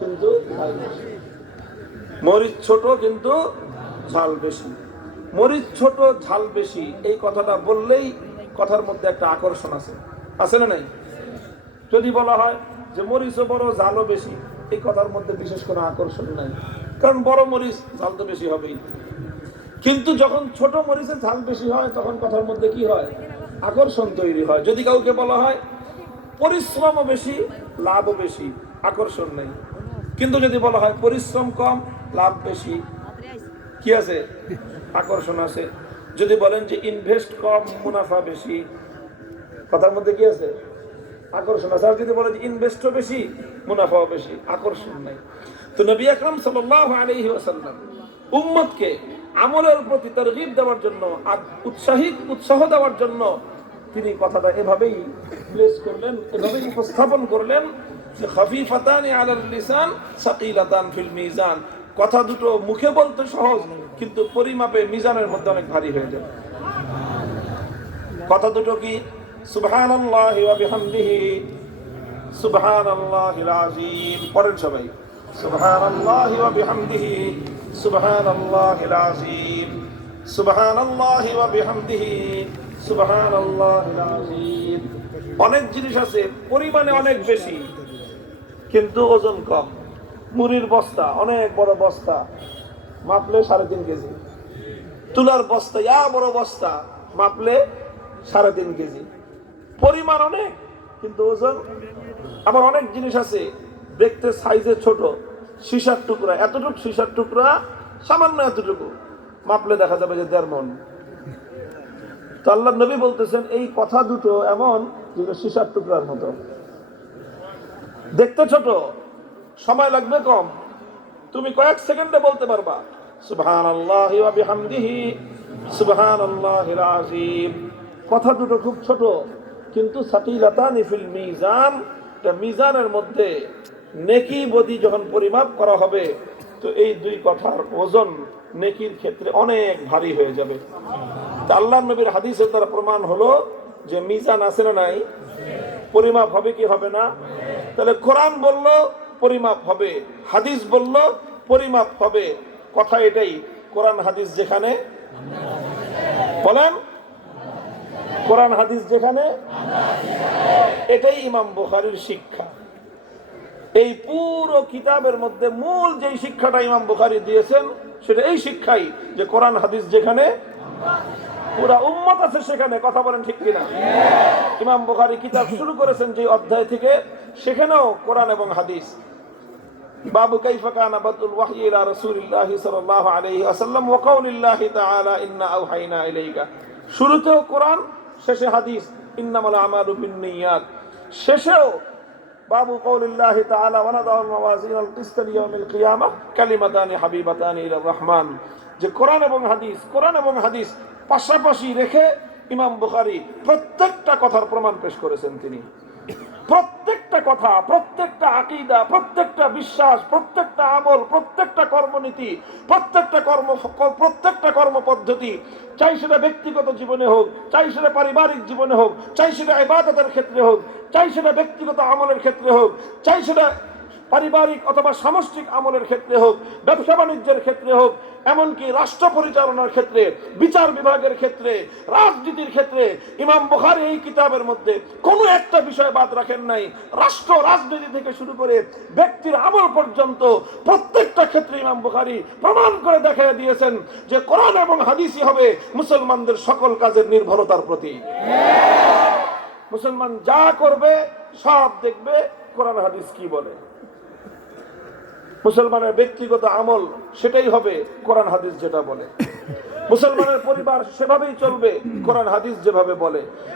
কিন্তু মরিচ ছোট কিন্তু ঝাল বেশি। মরিচ ছোট, ঝাল বেশি, এই কথাটা বললেই কথার মধ্যে একটা আকর্ষণ আছে। আছে না নাই? যদি বলা হয় যে মরিচও বড়, ঝালও বেশি, এই কথার মধ্যে বিশেষ কোনো আকর্ষণ নাই। কারণ বড় মরিচ, ঝাল তো বেশি হবেই। কিন্তু যখন ছোট মরিচের ঝাল বেশি হয়, তখন কথার মধ্যে কি হয়? আকর্ষণ তৈরি হয়। যদি কাউকে বলা হয় পরিশ্রমও বেশি, লাভও বেশি আকর্ষণ নেই। কিন্তু যদি বলা হয় পরিশ্রম কম, লাভ বেশি, কি আছে? আকর্ষণ আছে। যদি বলেন যে ইনভেস্ট কম, মুনাফা বেশি, কথার মধ্যে কি আছে? আকর্ষণ আছে। আর যদি বলেন যে ইনভেস্টও বেশি, মুনাফাও বেশি, আকর্ষণ নাই। তো নবী আকরাম সাল্লাল্লাহু আলাইহি ওয়াসাল্লাম উম্মতকে আমলের প্রতি তার দেওয়ার জন্য আর উৎসাহিত, উৎসাহ দেওয়ার জন্য তিনি কথাটা এভাবেই প্লেস করলেন, এভাবেই উপস্থাপন করলেন যে খাফিফাতানি আলাল লিসান সাকিলাতান ফিল মিজান। কথা দুটো মুখে বলতে সহজ, কিন্তু পরিমাপে মিজানের মধ্যে অনেক ভারী হয়ে যায়। কথা দুটো কি? সুবহানাল্লাহি ওয়া বিহামদিহি। সুবহানাল্লাহিল আযীম। পড়েন সবাই। সুবহানাল্লাহি ওয়া বিহামদিহি। সুবহানাল্লাহিল আযীম। অনেক জিনিস আছে, পরিমাণে অনেক বেশি, কিন্তু ওজন কম। মুড়ির বস্তা, অনেক বড় বস্তা, মাপলে সাড়ে তিন কেজি। তুলার বস্তা, ইয়া বড় বস্তা, মাপলে সাড়ে তিন কেজি। পরিমাণ অনেক, কিন্তু ওজন, আমার অনেক জিনিস আছে, দেখতে সাইজে ছোট, সীসার টুকরা, এতটুকু সীসার টুকরা, সামান্য এতটুকু। মাপলে দেখা যাবে যে দেড় মন। তো আল্লাহ নবী বলতেছেন, এই কথা দুটো এমন যেগুলো সীসার টুকরার মতো। দেখতে ছোট, সময় লাগবে কম। তুমি কয়েক সেকেন্ডে বলতে পারবা সুবহান আল্লাহ বিহামদিহি সুবহান আল্লাহিল আযীম। কথা দুটো খুব ছোট, কিন্তু সাকিলাতানি ফিল মিজান মিজানের মধ্যে নেকি বদি যখন পরিমাপ করা হবে তো এই দুই কথার ওজন নেকির ক্ষেত্রে অনেক ভারী হয়ে যাবে। আল্লাহ নবীর হাদিসের দ্বারা প্রমাণ হলো যে মিজান আছে না নাই? পরিমাপ হবে কি হবে না? তাহলে কোরআন বলল, পরিমাপ হবে। হাদিস বলল, পরিমাপ হবে। কথা এটাই, কোরআন হাদিস যেখানে, বলেন, কোরআন হাদিস যেখানে, এটাই ইমাম বুখারির শিক্ষা। এই পুরো কিতাবের মধ্যে মূল যেই শিক্ষাটা ইমাম বুখারি দিয়েছেন, সেটা এই শিক্ষাই যে কোরআন, হাদিস যেখানে, পুরা উম্মত আছে সেখানে। কথা বলেন ঠিক কিনা? ইমাম বুখারি কিতাব শুরু করেছেন যে অধ্যায় থেকে, সেখানেও কোরআন এবং হাদিস। বাবু কাইফা কানা বাদুল ওয়াহয়ি ইলা রাসূলিল্লাহি সাল্লাল্লাহু আলাইহি ওয়াসাল্লাম ওয়া কাউলিল্লাহি তাআলা ইন্না আওহাইনা ইলাইকা। শুরুতেও কোরআন, শেষে হাদিস। ইন্নামাল আমালু বিন্নিয়াত শেষেও বাবু قول الله تعالى ونضع الموازين القسط ليوم القيامة كلمتان حبيبتان إلى الرحمن যে কোরআন এবং হাদিস কোরআন এবং হাদিস পাশাপাশি রেখে ইমাম বুখারি প্রত্যেকটা কথার প্রমাণ পেশ করেছেন তিনি প্রত্যেকটা কথা, প্রত্যেকটা আকিদা, প্রত্যেকটা বিশ্বাস, প্রত্যেকটা আমল, প্রত্যেকটা কর্মনীতি, প্রত্যেকটা কর্ম, প্রত্যেকটা কর্মপদ্ধতি, চাই সেটা ব্যক্তিগত জীবনে হোক, চাই সেটা পারিবারিক জীবনে হোক, চাই সেটা ইবাদতের ক্ষেত্রে হোক, চাই সেটা ব্যক্তিগত আমলের ক্ষেত্রে হোক, চাই সেটা পারিবারিক অথবা সামষ্টিক আমলের ক্ষেত্রে হোক, ব্যবসা বাণিজ্যের ক্ষেত্রে হোক, এমনকি রাষ্ট্র পরিচালনার ক্ষেত্রে, বিচার বিভাগের ক্ষেত্রে, রাজনীতির ক্ষেত্রে, ইমাম বুখারী এই কিতাবের মধ্যে কোনো একটা বিষয় বাদ রাখেন নাই। রাষ্ট্র রাজনীতি থেকে শুরু করে ব্যক্তির আমল পর্যন্ত প্রত্যেকটা ক্ষেত্রে ইমাম বুখারী প্রমাণ করে দেখাই দিয়েছেন যে কোরআন এবং হাদিসই হবে মুসলমানদের সকল কাজের নির্ভরতার প্রতি মুসলমান যা করবে, সব দেখবে, কোরআন হাদিস কি বলে? মুসলমানের ব্যক্তিগত আমল সেটাই হবে কোরআন হাদিস যেটা বলে। মুসলমানের পরিবার সেভাবেই চলবে, কোরআন হাদিস যেভাবে বলে।